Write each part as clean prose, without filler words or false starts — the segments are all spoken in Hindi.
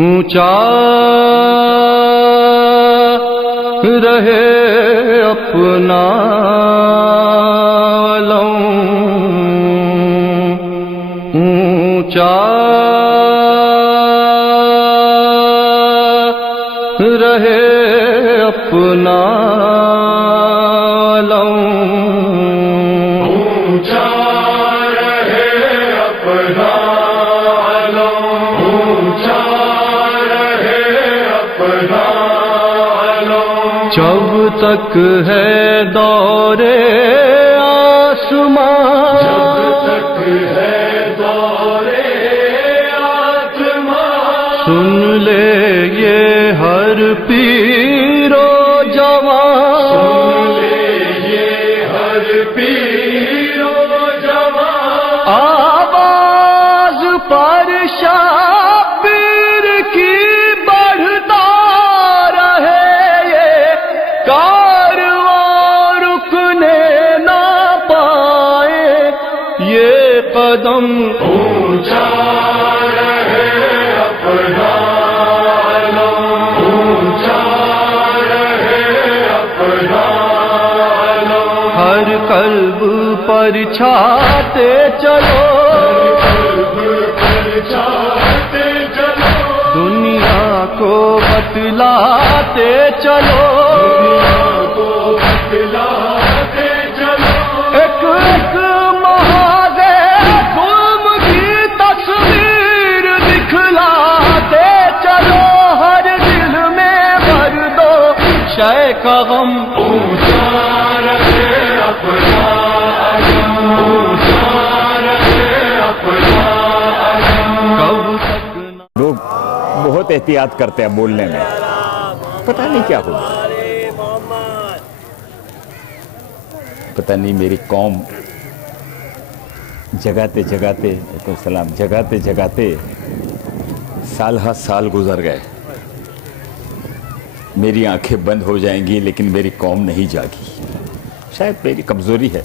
ऊंचा रहे अपना अलम, ऊंचा रहे अपना अलम, ऊंचा रहे अपना अलम, ऊंचा रहे अपना अलम। जब तक है दौरे आसमां, जब तक है दौरे आसमां, सुन ले ये हर पीरो जवान, सुन ले ये हर पीरो जवान। आवाज पर शाबिर की बढ़ता रहे ये कारवां, रुकने ना पाए ये कदम। ऊंचा रहे अपना अलम, ऊंचा रहे अपना अलम। हर कल्ब पर छाते चलो, कल्ब पर छाते चलो, दुनिया को बतलाते चलो, दुनिया को बतलाते चलो। एक एक महागे गुम की तस्वीर दिखलाते चलो, हर दिल में भर दो शय का गम। ऊंचा रहे अपना अलम, ऊंचा रहे अपना अलम। कब तक लोग बहुत एहतियात करते हैं बोलने में, पता नहीं क्या होगा, पता नहीं मेरी कौम जगाते जगाते, तो सलाम, जगाते जगाते साल हा साल गुजर गए। मेरी आंखें बंद हो जाएंगी लेकिन मेरी कौम नहीं जागी। शायद मेरी कमजोरी है,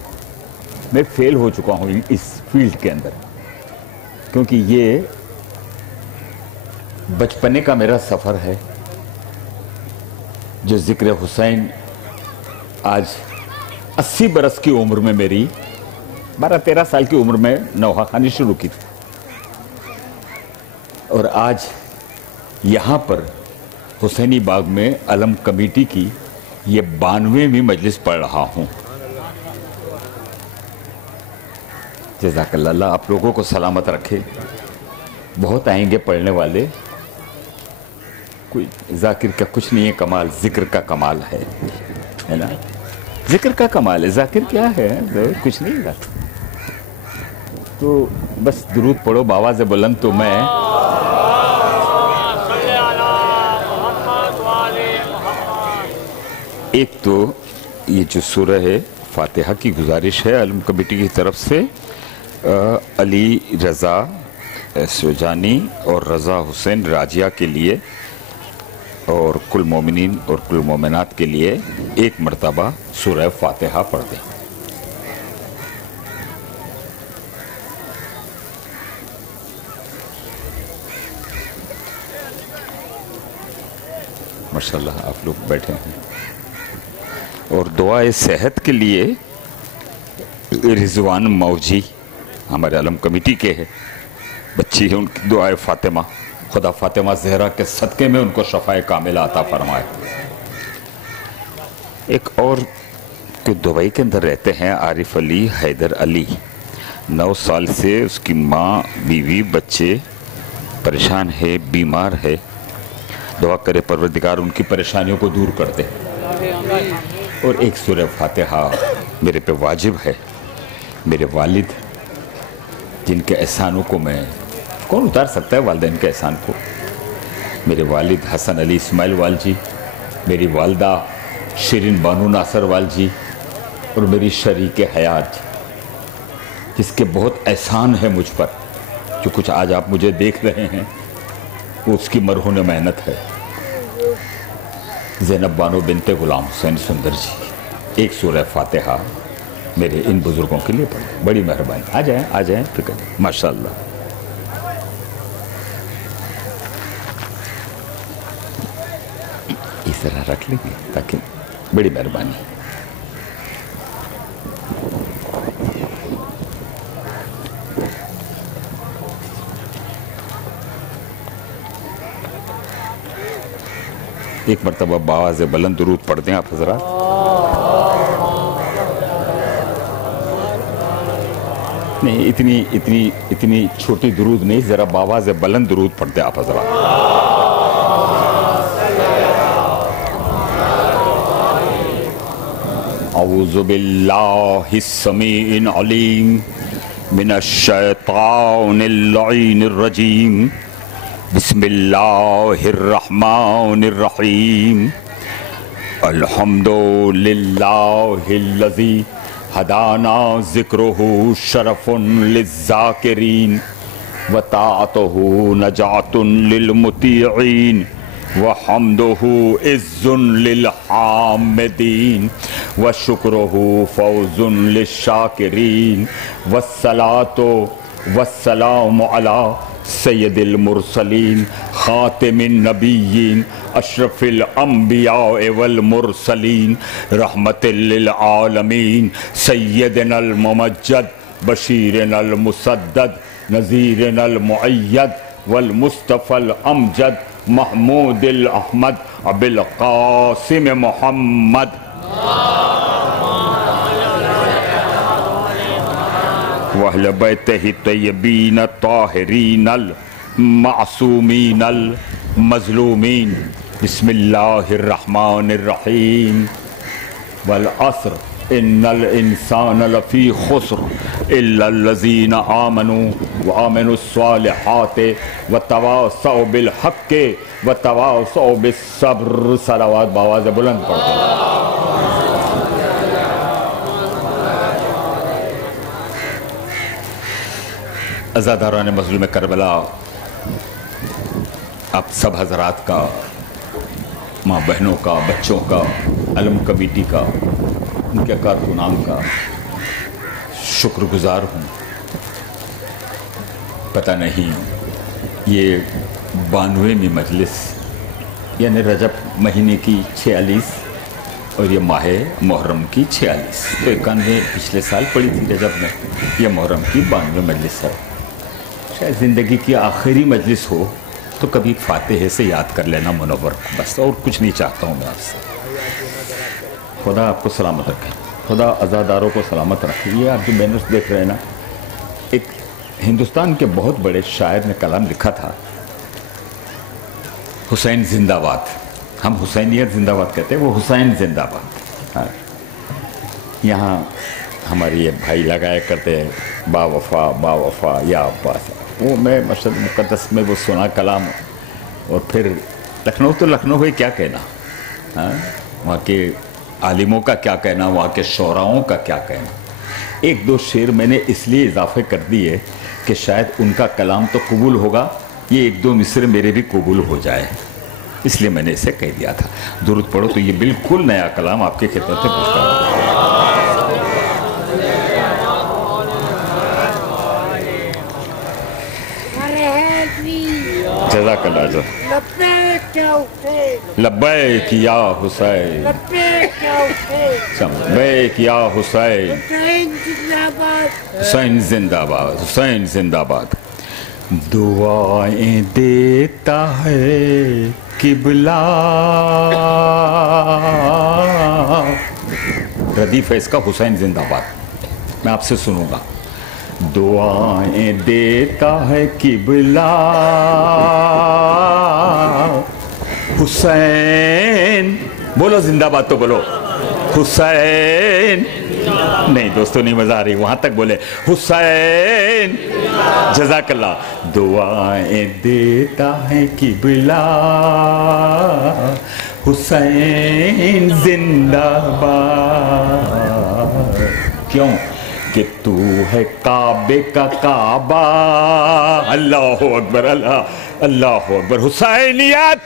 मैं फेल हो चुका हूं इस फील्ड के अंदर, क्योंकि ये बचपने का मेरा सफर है। जो जिक्र हुसैन आज 80 बरस की उम्र में, मेरी 12-13 साल की उम्र में नौहाखानी शुरू की थी, और आज यहां पर हुसैनी बाग में अलम कमेटी की ये 92वीं मजलिस पढ़ रहा हूं। जज़ाकल्लाह, अल्लाह आप लोगों को सलामत रखे। बहुत आएंगे पढ़ने वाले, कोई जाकिर का कुछ नहीं है कमाल, जिक्र का कमाल है ना, जिक्र का कमाल है। जाकिर क्या है, कुछ नहीं है। तो बस दुरूद पढ़ो बावाज़ बुलंद। तो मैं एक तो ये जो सूरह है फातिहा की गुजारिश है अलम कमेटी की तरफ से, अली रज़ा सुजानी और रज़ा हुसैन राजिया के लिए और कुल मोमिनीन और कुल मोमिनात के लिए एक मरतबा सूरह फातिहा पढ़ दें। माशाल्लाह आप लोग बैठे हैं। और दुआए सेहत के लिए रिजवान मौजी हमारे अलम कमेटी के हैं, बच्ची है, उनकी दुआए फातिमा, खुदा फातिमा जहरा के सदक़े में उनको शफ़ाए कामिला अता फरमाए। एक और जो दुबई के अंदर रहते हैं, आरिफ अली हैदर अली, 9 साल से उसकी माँ, बीवी, बच्चे परेशान है, बीमार है। दुआ करे परवरदिगार उनकी परेशानियों को दूर कर दे। और एक सूरह फातिहा मेरे पे वाजिब है। मेरे वालिद जिनके एहसानों को मैं, कौन उतार सकता है वालिदैन के एहसान को। मेरे वालिद हसन अली इस्माइल वाल जी, मेरी वालदा शिरीन बानू नासर वाल जी, और मेरी शरीक हयात जिसके बहुत एहसान है मुझ पर, जो कुछ आज आप मुझे देख रहे हैं वो उसकी मरहून मेहनत है। ज़ैनब बानो बिनते गुलाम हुसैन सुंदर जी, एक सूरह फातिहा मेरे इन बुजुर्गों के लिए पढ़ें, बड़ी मेहरबानी। आ जाएं फिक्र, माशाअल्लाह। ज़रा रख लेंगे, ताकि बड़ी मेहरबानी। एक मरतबा बावाज़ बुलंद दुरूद पढ़ दें आप हज़रात। नहीं, इतनी छोटी दुरूद नहीं, ज़रा बावाज़ बुलंद दुरूद पढ़ दें आप हज़रात। औज़ु बिल्लाहिस समीइल अलीम मिनश शैतानिर लईनिर रजीम। बिस्मिल्लाहिर्रहमानिर्रहीम। अल्हम्दुलिल्लाहिल्लज़ी हदाना ज़िक्रुहु शरफ़ुन लिज़्ज़ाकिरीन व ताअतुहु नजातुन लिलमुतीईन व हम्दुहु इज़्ज़ुन लिलहामिदीन व शुक्रुहु फ़ौज़ुन लिश्शाकिरीन वस्सलातु वस्सलामु अला सय्यदिल मुरसलीन खातिमिन नबिय्यीन अशरफिल अंबिया वल मुरसलीन रहमतिल लिल आलमीन सय्यदनल मुमज्जद बशीरनल मुसद्दद नज़ीरनल मुअय्यद वल मुस्तफ़ल अमजद महमूदिल अहमद अबिल कासिम मोहम्मद। वहल बैतहि तय्यबीन ताहिरीनल मासूमीनल मज़लूमीन। बिस्मिल्लाहिर्रहमानिर्रहीम। वल अस्र इन्नल इंसान लफ़ी खुस्र इल्लल्लज़ीना आमनू व आमिनुस्सालिहाति व तवासौ बिल हक़्क़ि व तवासौ बिस्सब्र। सलावत बावाज़ बुलंद पढ़ते हैं। अज़ादारान मज़लूम करबला, आप सब हज़रात का, माँ बहनों का, बच्चों का, अलम कमेटी का, उनके कारकुनान का शुक्रगुज़ार हूँ। पता नहीं ये 92वीं मजलिस यानी रजब महीने की 46 और ये माह मुहर्रम की 46। तो 91 पिछले साल पड़ी थी रजब में, ये मुहर्रम की 92वीं मजलिस है। शायद ज़िंदगी की आखिरी मजलिस हो तो कभी फातिहे से याद कर लेना मुनव्वर को, बस, और कुछ नहीं चाहता हूँ मैं आपसे। खुदा आपको सलामत रखे, खुदा अज़ादारों को सलामत रखे। ये आप जो बैनर्स देख रहे हैं ना, एक हिंदुस्तान के बहुत बड़े शायर ने कलाम लिखा था, हुसैन जिंदाबाद। हम हुसैनियत जिंदाबाद कहते हैं, वो हुसैन जिंदाबाद। हाँ, यहाँ हमारे ये भाई लगाया करते हैं बावफा या अब्बास। वो मैं मशहद मुक़द्दस में वो सुना कलाम, और फिर लखनऊ तो लखनऊ है, क्या कहना। हाँ, वहाँ के आलिमों का क्या कहना, वहाँ के शोराओं का क्या कहना। एक दो शेर मैंने इसलिए इजाफे कर दिए कि शायद उनका कलाम तो कबूल होगा, ये एक दो मिसरे मेरे भी कबूल हो जाए, इसलिए मैंने इसे कह दिया था। दुरूद पढ़ो तो ये बिल्कुल नया कलाम आपके खिदमत में पहुँचता है। जज़ाकल्लाह। लब्बैक या हुसैन, लब्बैक या हुसैन, हुसैन जिंदाबाद, हुसैन जिंदाबाद। दुआएं देता है किबला, रदीफ है इसका, हुसैन जिंदाबाद। मैं आपसे सुनूंगा। दुआएं देता है किबला हुसैन, बोलो जिंदाबाद तो बोलो हुसैन। नहीं दोस्तों, नहीं मजा आ रही, वहां तक बोले हुसैन। जज़ाकल्लाह। दुआएं देता है किबला हुसैन जिंदाबाद। क्यों कि तू है काबे का काबा। अल्लाह अकबर, अल्लाह अल्लाह अकबर। हुसैनियत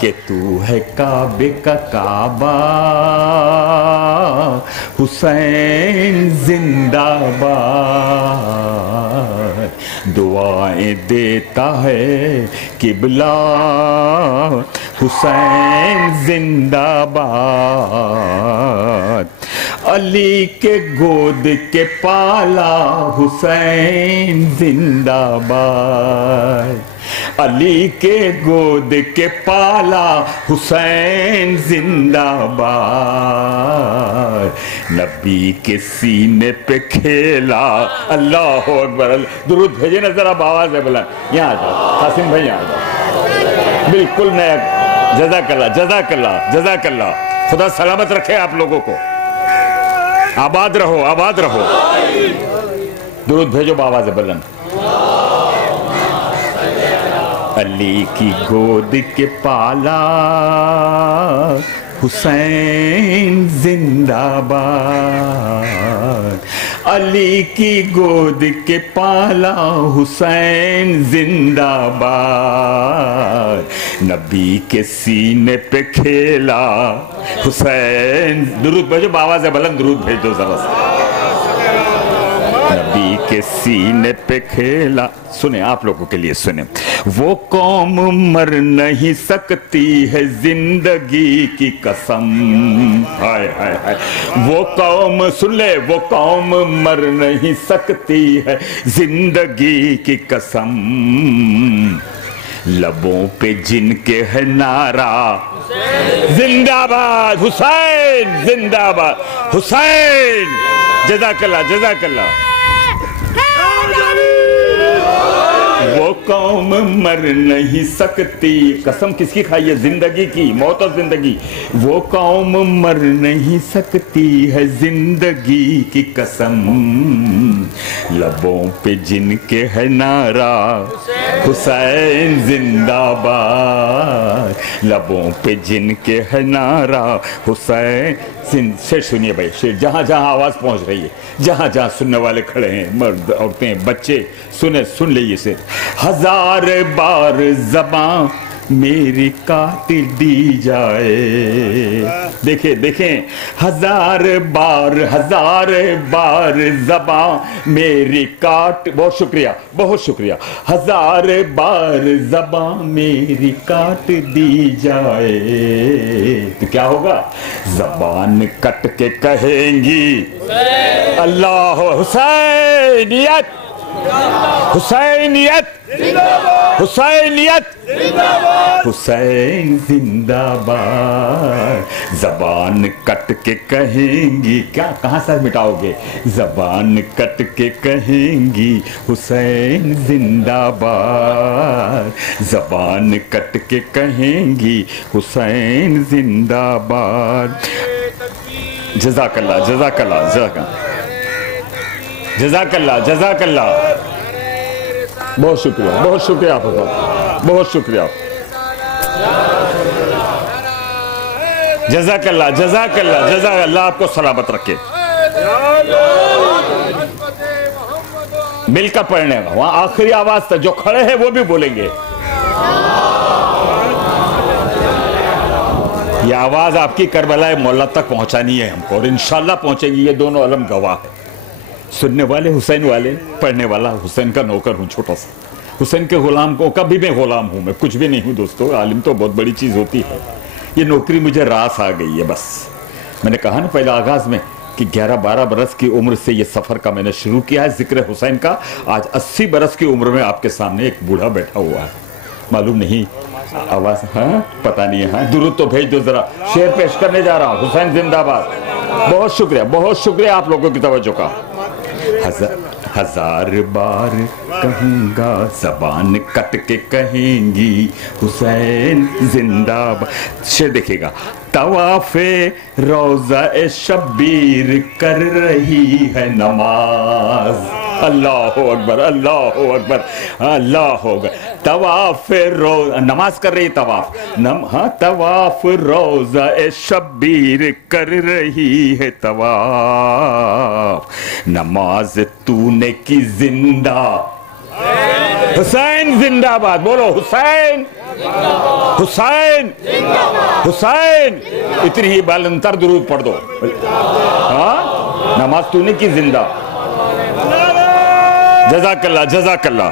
कि तू है काबे का काबा हुसैन जिंदाबाद। दुआएं देता है किबला हुसैन जिंदाबाद, अली के गोद के पाला हुसैन जिंदाबाद, अली के गोद के पाला हुसैन जिंदाबाद, नबी के सीने पे खेला। अल्लाह अकबर। दुरूद भेजे ना जरा, आवाज है बोला। यहाँ आ जाओ कासिम भाई, यहाँ आ जाओ। बिल्कुल नया। जज़ाकल्लाह जज़ाकल्लाह जज़ाकल्लाह। खुदा सलामत रखे आप लोगों को। आबाद रहो, आबाद रहो। दुरूद भेजो आवाज बुलंद। अली की गोद के पाला हुसैन जिंदाबाद, अली की गोद के पाला हुसैन जिंदाबाद, नबी के सीने पे खेला हुसैन। दुरूद भेजो आवाज है बुलंद, दुरूद भेज दो जरा सा। नबी के सीने पे खेला। सुने आप लोगों के लिए सुने। वो कौम मर नहीं सकती है जिंदगी की कसम। हाय हाय हाय। वो कौम, सुन ले, वो कौम मर नहीं सकती है जिंदगी की कसम, लबों पे जिनके है नारा जिंदाबाद हुसैन जिंदाबाद हुसैन। जज़ाकल्लाह जज़ाकल्लाह। वो कौम मर नहीं सकती, कसम किसकी खाई है? जिंदगी की, मौत और जिंदगी। वो कौम मर नहीं सकती है जिंदगी की कसम, लबों पे जिनके है नारा हुसैन जिंदाबाद, लबों पे जिनके है नारा हुसैन। शेर सुनिए भाई, शेर। जहां जहां आवाज पहुंच रही है, जहां जहां सुनने वाले खड़े हैं, मर्द औरतें बच्चे, सुने, सुन लीजिए शेर। हजार बार ज़बां मेरी काट दी जाए। देखें देखें, हजार बार ज़बां मेरी काट। बहुत शुक्रिया, बहुत शुक्रिया। हजार बार ज़बां मेरी काट दी जाए तो क्या होगा? ज़बान कट के कहेंगी अल्लाह हुसैनियत हुसैनियत हुसैनियत हुसैन जिंदाबाद। जबान कट के कहेंगी, क्या कहां से मिटाओगे? जबान कट के कहेंगी हुसैन जिंदाबाद, जबान कट के कहेंगी हुसैन जिंदाबाद। जज़ाकल्लाह जज़ाकल्लाह जज़ाकल्लाह जज़ाकल्लाह। बहुत शुक्रिया, बहुत शुक्रिया आपका, बहुत शुक्रिया। जज़ाकल्लाह जज़ाकल्लाह जज़ाकल्लाह। आपको सलामत रखे। मिलकर पढ़ने का वहां आखिरी आवाज तक जो खड़े हैं वो भी बोलेंगे। ये आवाज आपकी करबला मौला तक पहुंचानी है हमको, और इंशाल्लाह पहुंचेगी। ये दोनों अलम गवाह है। सुनने वाले हुसैन वाले, पढ़ने वाला हुसैन का नौकर हूँ, छोटा सा हुसैन के गुलाम को। कभी मैं गुलाम हूँ, मैं कुछ भी नहीं हूँ दोस्तों। आलिम तो बहुत बड़ी चीज़ होती है। ये नौकरी मुझे रास आ गई है बस। मैंने कहा ना पहले आगाज़ में कि 11-12 बरस की उम्र से ये सफ़र का मैंने शुरू किया है जिक्र हुसैन का। आज 80 बरस की उम्र में आपके सामने एक बूढ़ा बैठा हुआ है। मालूम नहीं आवाज़, हाँ पता नहीं है। हाँ दुरूद तो भेज दो ज़रा। शेर पेश करने जा रहा हूँ, हुसैन जिंदाबाद। बहुत शुक्रिया आप लोगों की तवज्जो का। हजार बार कहूँगा, ज़बान कट के कहेंगी हुसैन जिंदाबाद। शेर देखिएगा। तवाफ़े रोज़ा ए शब्बीर कर रही है नमाज। अल्लाह अकबर अल्लाह अकबर अल्लाह अकबर। तवाफ़ रोज़ नमाज कर रही, तवाफ़ हाँ तवाफ़ रोज़ा ए शब्बीर कर रही है तवाफ़, नमाज तूने की जिंदा। हुसैन जिंदाबाद। बोलो हुसैन हुसैन हुसैन। इतनी ही बालंतर दुरूद पढ़ दो। हाँ नमाज तूने की जिंदा। जज़ाकल्लाह जज़ाकल्लाह।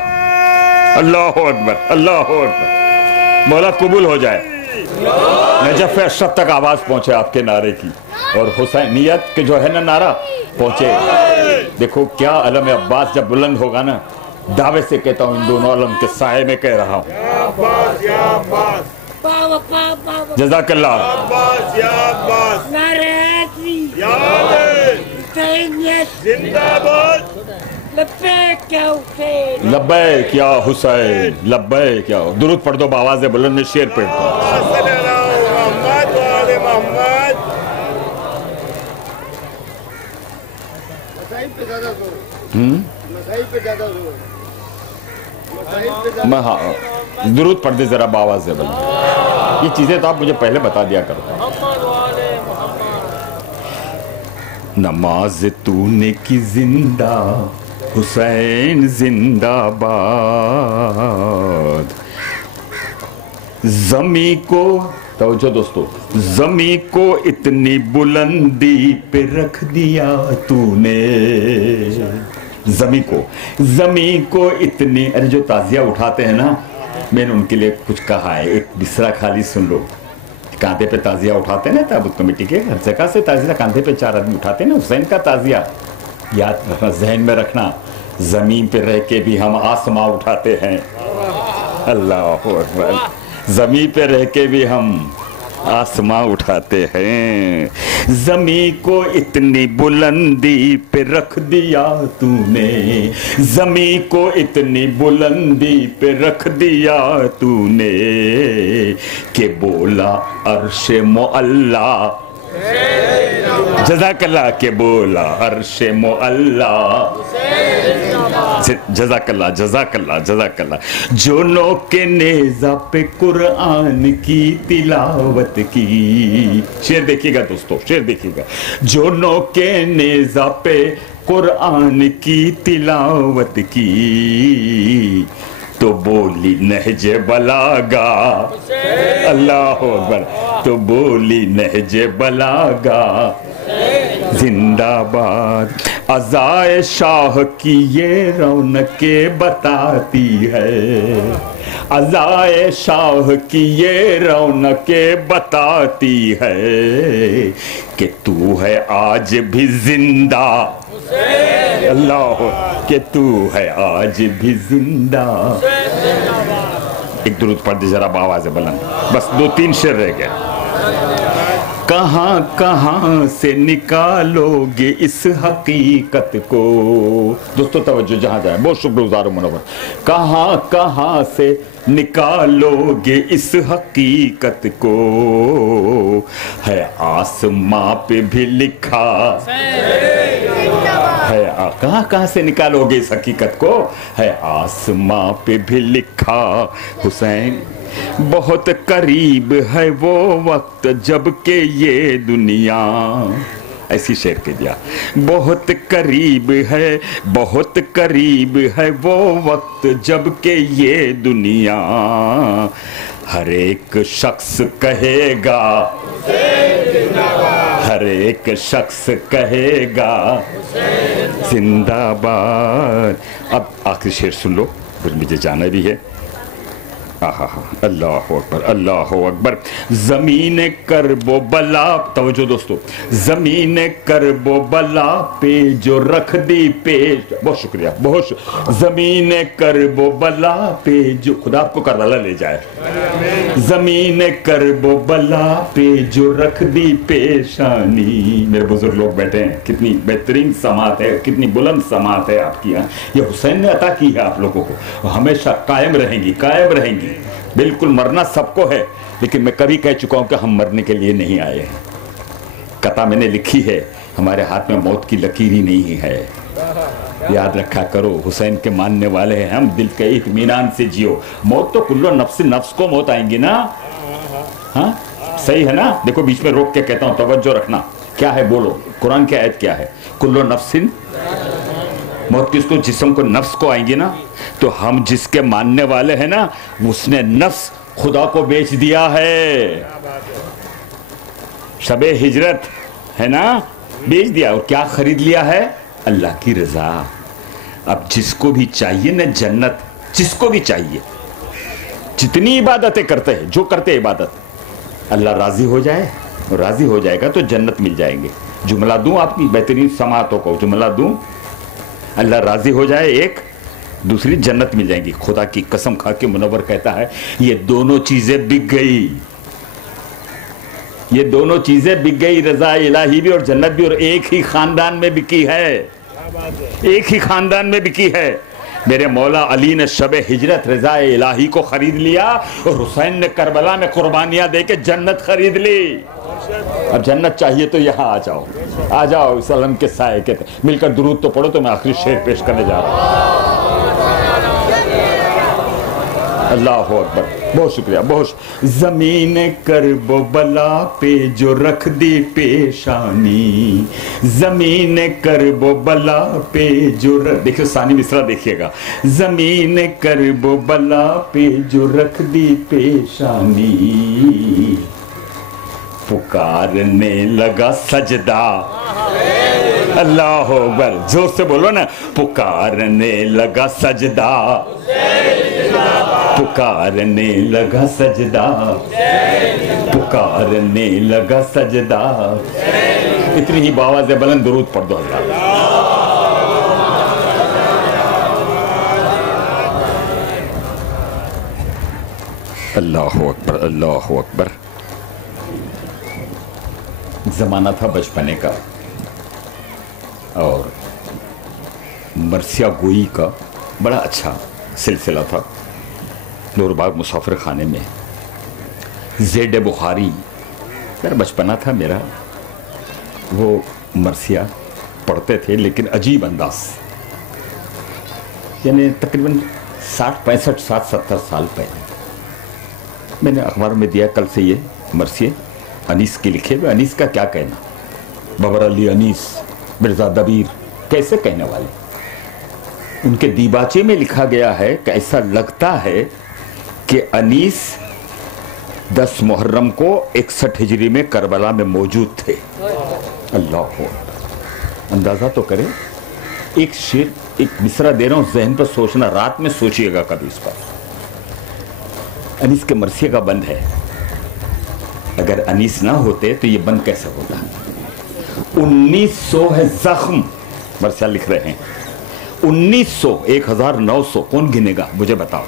अल्लाह अकबर अल्लाह अकबर। मौला कबूल हो जाए। नजफ अशरफ तक आवाज पहुंचे आपके नारे की, और हुसैनियत के जो है ना नारा पहुंचे। देखो क्या अलम अब्बास जब बुलंद होगा ना, दावे से कहता हूं इन दोनों अलम के साए में कह रहा हूं। जज़ाकल्लाह। लब्बैक या हुसैन, लब्बैक या। दुरूद पढ़ दो आवाज़ बुलंद में, शेर पढ़ दो। हाँ, दुरूद पढ़ दे जरा आवाज़ बुलंद। ये चीजें तो आप मुझे पहले बता दिया करो। नमाज तूने की जिंदा हुसैन जिंदाबाद, जमी को, तवज्जो दोस्तों, जमी को इतनी बुलंदी पे रख दिया तूने। जमी को इतनी, अरे जो ताजिया उठाते हैं ना, मैंने उनके लिए कुछ कहा है, एक बिसरा खाली सुन लो। कांधे पे ताजिया उठाते हैं ना ताबूत कमेटी के, हर जगह से ताजिया कांधे पे 4 आदमी उठाते हैं ना। हुसैन का ताजिया याद रखना, जहन में रखना। जमीन पे रह के भी हम आसमां उठाते हैं। अल्लाह अकबर। जमीन पे रह के भी हम आसमां उठाते हैं। जमी को इतनी बुलंदी पे रख दिया तूने, जमी को इतनी बुलंदी पे रख दिया तूने, के बोला अर्शे मुअल्ला। जज़ाकल्लाह। के बोला अर्शे मुअल्ला। जज़ाकल्लाह जज़ाकल्लाह जज़ाकल्लाह। जो नो के नेज़ा पे कुरान की तिलावत की, शेर देखिएगा दोस्तों, शेर देखिएगा। जो नो के नेज़ा पे कुरान की तिलावत की, तो बोली नहजे बलागा। अल्लाह अकबर। तो बोली नहजे बलागा जिंदाबाद। अज़ाए शाह की ये रौनकें बताती है, अज़ाए शाह की ये रौनकें बताती है, कि तू है आज भी जिंदा। अल्लाह, कि तू है आज भी जिंदा। एक दुरूद पढ़ दी जरा आवाज़ बुलंद, बस 2-3 शेर रह गए। कहां कहां से निकालोगे इस हकीकत को। दोस्तों तवज्जो, जहां जाए, बहुत शुक्रगुजार हूं मुनव्वर। कहां कहां से निकालोगे इस हकीकत को, है आसमां पे भी लिखा है। कहां कहां से निकालोगे इस हकीकत को, है आसमां पे भी लिखा। हुसैन बहुत करीब है वो वक्त जबकि ये दुनिया, ऐसी शेर के दिया। बहुत करीब है, बहुत करीब है वो वक्त जबकि ये दुनिया, हर एक शख्स कहेगा, हर एक शख्स कहेगा जिंदाबाद। अब आखिरी शेर सुन लो, फिर मुझे जाना भी है। अल्लाह अकबर, अल्लाह अकबर। जमीन करबो बला, तवज्जो दोस्तों, जमीन करबो बला पे जो रख दी पेश, बहुत शुक्रिया, बहुत जमीन करबो बला पे जो, खुदा आपको करबला ले जाए। जमीन करबो बला पे जो रख दी पेशानी। मेरे बुजुर्ग लोग बैठे हैं, कितनी बेहतरीन समात है, कितनी बुलंद समात है आपकी यहाँ। ये हुसैन ने अता की है आप लोगों को, हमेशा कायम रहेंगी, कायम रहेंगी। बिल्कुल मरना सबको है, लेकिन मैं कभी कह चुका हूं कि हम मरने के लिए नहीं आए हैं। कथा मैंने लिखी है, हमारे हाथ में मौत की लकीर ही नहीं है। याद रखा करो, हुसैन के मानने वाले हैं हम, दिल के इत्मीनान से जियो। मौत तो कुल्लो नफ्स नफ्स को मौत आएंगी ना। हाँ सही है ना। देखो बीच में रोक के कहता हूं, तवज्जो रखना। क्या है बोलो, कुरान की आयत क्या है? कुल्लो नफ्सिन, मौत किसको? जिस्म को, नफ्स को आएंगी ना। तो हम जिसके मानने वाले हैं ना, उसने नफ्स खुदा को बेच दिया है। शबे हिजरत है ना, बेच दिया। और क्या खरीद लिया है? अल्लाह की रजा। अब जिसको भी चाहिए ना जन्नत, जिसको भी चाहिए, जितनी इबादतें करते हैं, जो करते हैं इबादत, अल्लाह राजी हो जाए, राजी हो जाएगा तो जन्नत मिल जाएंगे। जुमला दूं आपकी बेहतरीन समातों को, जुमला दूं, अल्लाह राजी हो जाए एक, दूसरी जन्नत मिल जाएगी। खुदा की कसम खा के मुनव्वर कहता है ये दोनों चीजें बिक गई, ये दोनों चीजें बिक गई, रजा इलाही भी और जन्नत भी, और एक ही खानदान में बिकी है, एक ही खानदान में बिकी है। मेरे मौला अली ने शब हिजरत रजा इलाही को खरीद लिया और हुसैन ने करबला में कुर्बानियां देके जन्नत खरीद ली। अब जन्नत चाहिए तो यहाँ आ जाओ, आ जाओ सलम के साए के, मिलकर दुरूद तो पढ़ो। तो मैं आखिरी शेर पेश करने जा रहा हूँ। अल्लाह अकबर, बहुत शुक्रिया, बहुत। जमीन करबो बला पे जो रख दी पेशानी, जमीन करबो बला पे जो देखिए सानी मिसरा देखिएगा, जमीन करबो बला पे जो रख दी पेशानी, पुकारने लगा सजदा। अल्लाह अकबर, जोर से बोलो ना, पुकारने लगा सजदा, पुकारने लगा सजदा, पुकारने लगा सजदा। इतनी ही बावाज़ बुलंद दुरूद पढ़ दो। अल्लाह अकबर, अल्लाह अकबर। जमाना था बचपने का और मरसिया गोई का बड़ा अच्छा सिलसिला था। नूरबाग मुसाफिर खाने में ज़ेड बुखारी, यार बचपना था मेरा, वो मरसिया पढ़ते थे लेकिन अजीब अंदाज, यानी तकरीबन 60-65 60-70 साल पहले मैंने अखबार में दिया कल से ये मरसिए अनीस के लिखे हुए। अनीस का क्या कहना, बबर अली अनीस, मिर्ज़ा दबीर, कैसे कहने वाले। उनके दीबाचे में लिखा गया है कि ऐसा लगता है कि अनीस 10 मुहर्रम को 61 हिजरी में करबला में मौजूद थे। अल्लाह हो, अंदाजा तो करें। एक शेर, एक मिसरा दे रहा हूं, जहन पर सोचना, रात में सोचिएगा कभी इस पर। अनीस के मरसिए का बंद है, अगर अनीस ना होते तो ये बंद कैसे होता। 1900 है जख्म, मरसिया लिख रहे हैं 1900, 1900 कौन गिनेगा मुझे बताओ।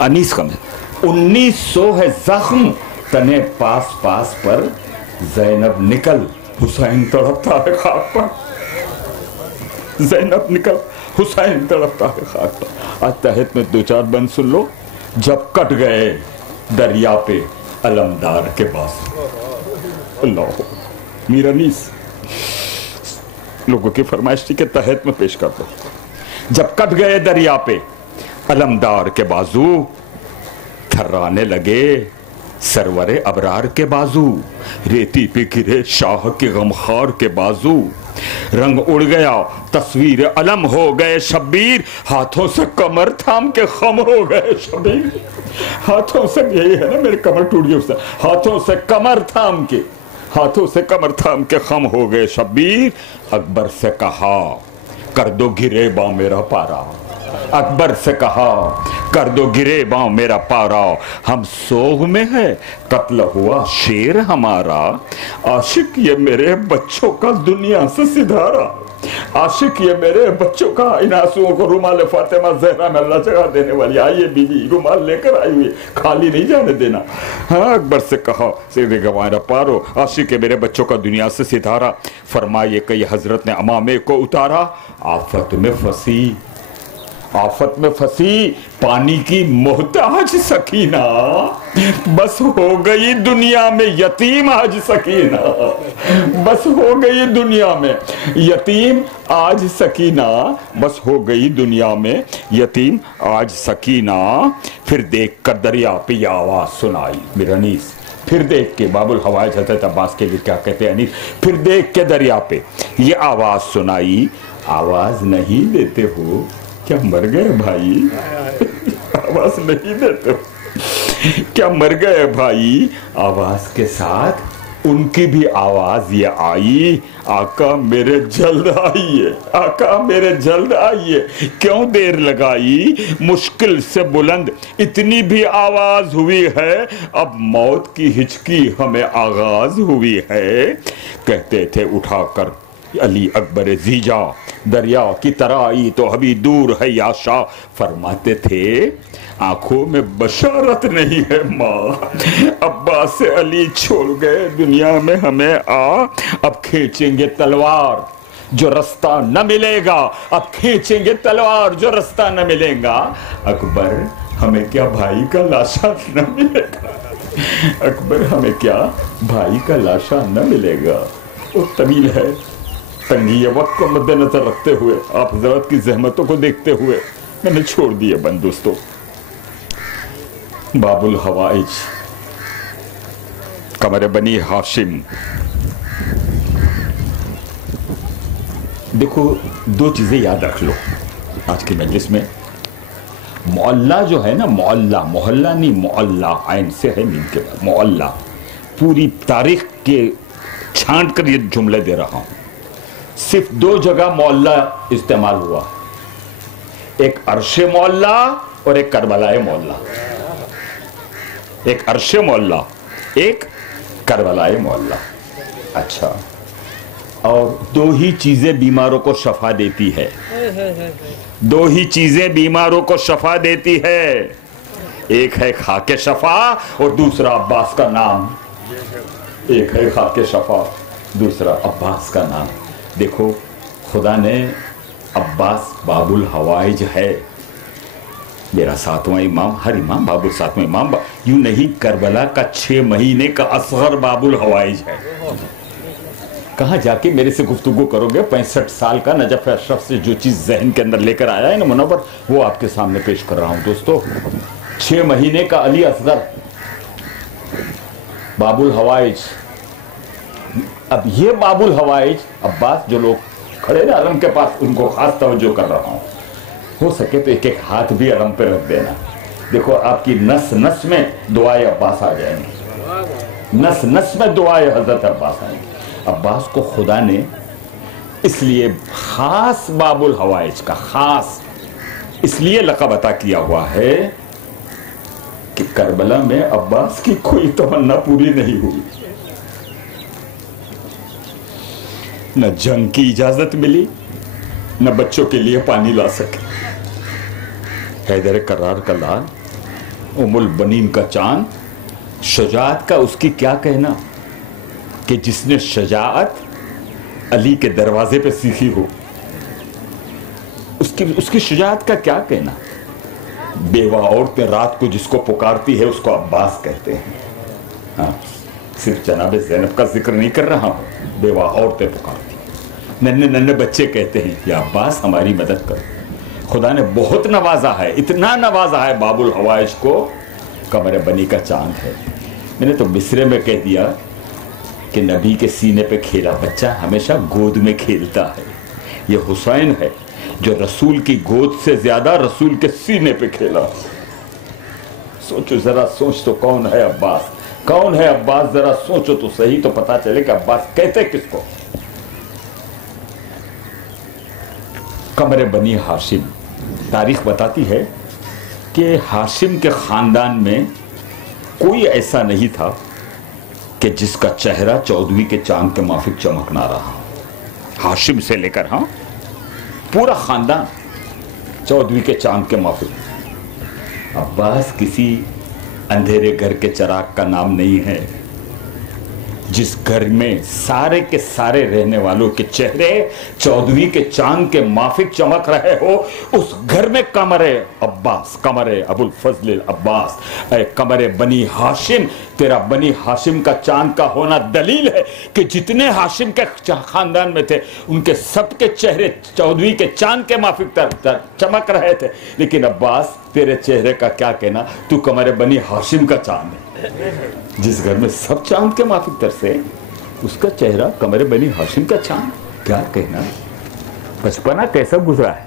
अनीस कम है, 1900 है जख्म, तने पास पास पर ज़ैनब निकल, हुसैन तड़पता है खाक पर, ज़ैनब निकल, हुसैन तड़पता है खाक पर। आज तहत में 2-4 बंद सुन लो। जब कट गए दरिया पे अलमदार के पास, अल्लाह, मीर अनीस लोगों की फरमाइश के तहत में पेश कर दो। जब कट गए दरिया पे अलमदार के बाजू, थर्राने लगे सरवरे अबरार के बाजू, रेती पे गिरे शाह के गमखार के बाजू, रंग उड़ गया तस्वीर अलम हो गए शब्बीर, हाथों से कमर थाम के खम हो गए शब्बीर। हाथों से, यही है ना, मेरे कमर टूट गई उससे, हाथों से कमर थाम के, हाथों से कमर थाम के खम हो गए शब्बीर। अकबर से कहा कर दो गिरे बा मेरा पारा, अकबर से कहा कर दो गिरे बां मेरा पारा, हम सोग में है कत्ल हुआ शेर हमारा, आशिक ये मेरे बच्चों का दुनिया से सिधारा, आशिक ये मेरे बच्चों का। इन आंसुओं को रुमाल फातिमा ज़हरा में अल्लाह जगह देने वाली। आइए बीबी, रुमाल लेकर आई हुई, खाली नहीं जाने देना। हाँ, अकबर से कहा सीधे गवारा पारो, आशिक ये मेरे बच्चों का दुनिया से सितारा। फरमाइए कि हजरत ने अमामे को उतारा, आफत में फंसी, आफत में फंसी पानी की मोहताज सकीना, बस हो गई दुनिया में यतीम आज सकीना, बस हो गई दुनिया में यतीम आज सकीना, बस हो गई दुनिया में यतीम आज सकीना। फिर देख कर दरिया पे ये आवाज सुनाई मेरे अनीस, फिर देख के बाबुल हवाज हजरत अब्बास के लिए क्या कहते हैं अनीस, फिर देख के दरिया पे ये आवाज सुनाई, आवाज नहीं देते हो क्या मर गए भाई, आवाज नहीं देते हो क्या मर गए भाई, आवाज के साथ उनकी भी आवाज ये आई, आका मेरे जल्द आइए, आका मेरे जल्द आइए, क्यों देर लगाई, मुश्किल से बुलंद इतनी भी आवाज हुई है, अब मौत की हिचकी हमें आगाज हुई है। कहते थे उठाकर अली अकबर जीजा, दरिया की तरह आई तो अभी दूर है याशा, फरमाते थे आंखों में बशारत नहीं है माँ, अब्बास से अली छोड़ गए दुनिया में हमें आ, अब खींचेंगे तलवार जो रास्ता न मिलेगा, अब खींचेंगे तलवार जो रास्ता न मिलेगा, अकबर हमें क्या भाई का लाशा न मिलेगा, अकबर हमें क्या भाई का लाशा न मिलेगा। वो तवील है, तंगी वक्त को मद्देनजर रखते हुए, आप हजरत की जहमतों को देखते हुए मैंने छोड़ दिए बंद दोस्तों। बाबुल हवाइज, कमर बनी हाशिम। देखो दो चीजें याद रख लो आज की मजलिस में। मोहल्ला जो है ना, मोहल्ला, मोहल्ला नहीं मोहल्ला, आइन से है नींद के बाद मोहल्ला, पूरी तारीख के छांट कर ये जुमले दे रहा हूं। सिर्फ दो जगह मोहल्ला इस्तेमाल हुआ, एक अरशे मोहल्ला और एक करबलाए मोहल्ला। एक अरशे मोहल्ला, एक करबलाए मोहल्ला। अच्छा, और दो ही चीजें बीमारों को शफा देती है, दो ही चीजें बीमारों को शफा देती है, एक है खाके शफा और दूसरा अब्बास का नाम। एक है खाके शफा, दूसरा अब्बास का नाम। देखो खुदा ने अब्बास बाबुल हवाइज है, मेरा सातवां इमाम, हर इमाम बाबुल सातवां इमाम, यूं नहीं करबला का 6 महीने का असगर बाबुल हवाइज है। कहाँ जाके मेरे से गुफ्तगू करोगे? 65 साल का नजफ अशरफ से जो चीज जहन के अंदर लेकर आया है ना मुनव्वर, वो आपके सामने पेश कर रहा हूं दोस्तों। 6 महीने का अली असगर बाबुल हवाइज। अब ये बाबुल हवाइज अब्बास जो लोग खड़े ना अलम के पास, उनको खास तवज्जो कर रहा हूं, हो सके तो एक एक हाथ भी अलम पे रख देना। देखो आपकी नस नस में दुआए अब्बास आ जाएंगे, नस नस में दुआए हजरत अब्बास आएंगे। अब्बास को खुदा ने इसलिए खास बाबुल हवाइज का खास इसलिए लक़ब अता किया हुआ है कि करबला में अब्बास की कोई तमन्ना पूरी नहीं हुई, न जंग की इजाजत मिली, न बच्चों के लिए पानी ला सके। हैदर करार का लाल, उमुल बनीन का चांद, शुजाअत का उसकी क्या कहना कि जिसने शुजाअत अली के दरवाजे पे सीखी हो, उसकी शुजाअत का क्या कहना। बेवा औरतें रात को जिसको पुकारती है उसको अब्बास कहते हैं। हाँ, सिर्फ जनाब ज़ैनब का जिक्र नहीं कर रहा हूं, बेवा औरतें पुकारती, नन्हे नन्हे बच्चे कहते हैं या अब्बास हमारी मदद करो। खुदा ने बहुत नवाजा है, इतना नवाजा है बाबुल हवाइज को, कमर बनी का चांद है। मैंने तो मिस्रे में कह दिया कि नबी के सीने पे खेला बच्चा हमेशा गोद में खेलता है। ये हुसैन है जो रसूल की गोद से ज्यादा रसूल के सीने पे खेला। सोचो जरा, सोच तो कौन है अब्बास, कौन है अब्बास, जरा सोचो तो सही, तो पता चले कि अब्बास कहते किसको। कमर बनी हाशिम, तारीख बताती है कि हाशिम के खानदान में कोई ऐसा नहीं था कि जिसका चेहरा चौदहवीं के चांद के माफिक चमकना रहा। हाशिम से लेकर हाँ पूरा खानदान चौदहवीं के चांद के माफिक। अब्बास किसी अंधेरे घर के चिराग का नाम नहीं है। जिस घर में सारे के सारे रहने वालों के चेहरे चौदहवीं के चांद के माफिक चमक रहे हो, उस घर में कमरे अब्बास, कमरे अबुल फजल अब्बास, कमरे बनी हाशिम, तेरा बनी हाशिम का चांद का होना दलील है कि जितने हाशिम के खानदान में थे उनके सबके चेहरे चौदहवीं के चांद के माफिक चमक रहे थे। लेकिन अब्बास तेरे चेहरे का क्या कहना, तू कमरे बनी हाशिम का चांद है। जिस घर में सब चांद के माफिक तरसे, उसका चेहरा कमरे बनी हाशिम का चांद, क्या कहना। बचपना कैसा गुजरा है,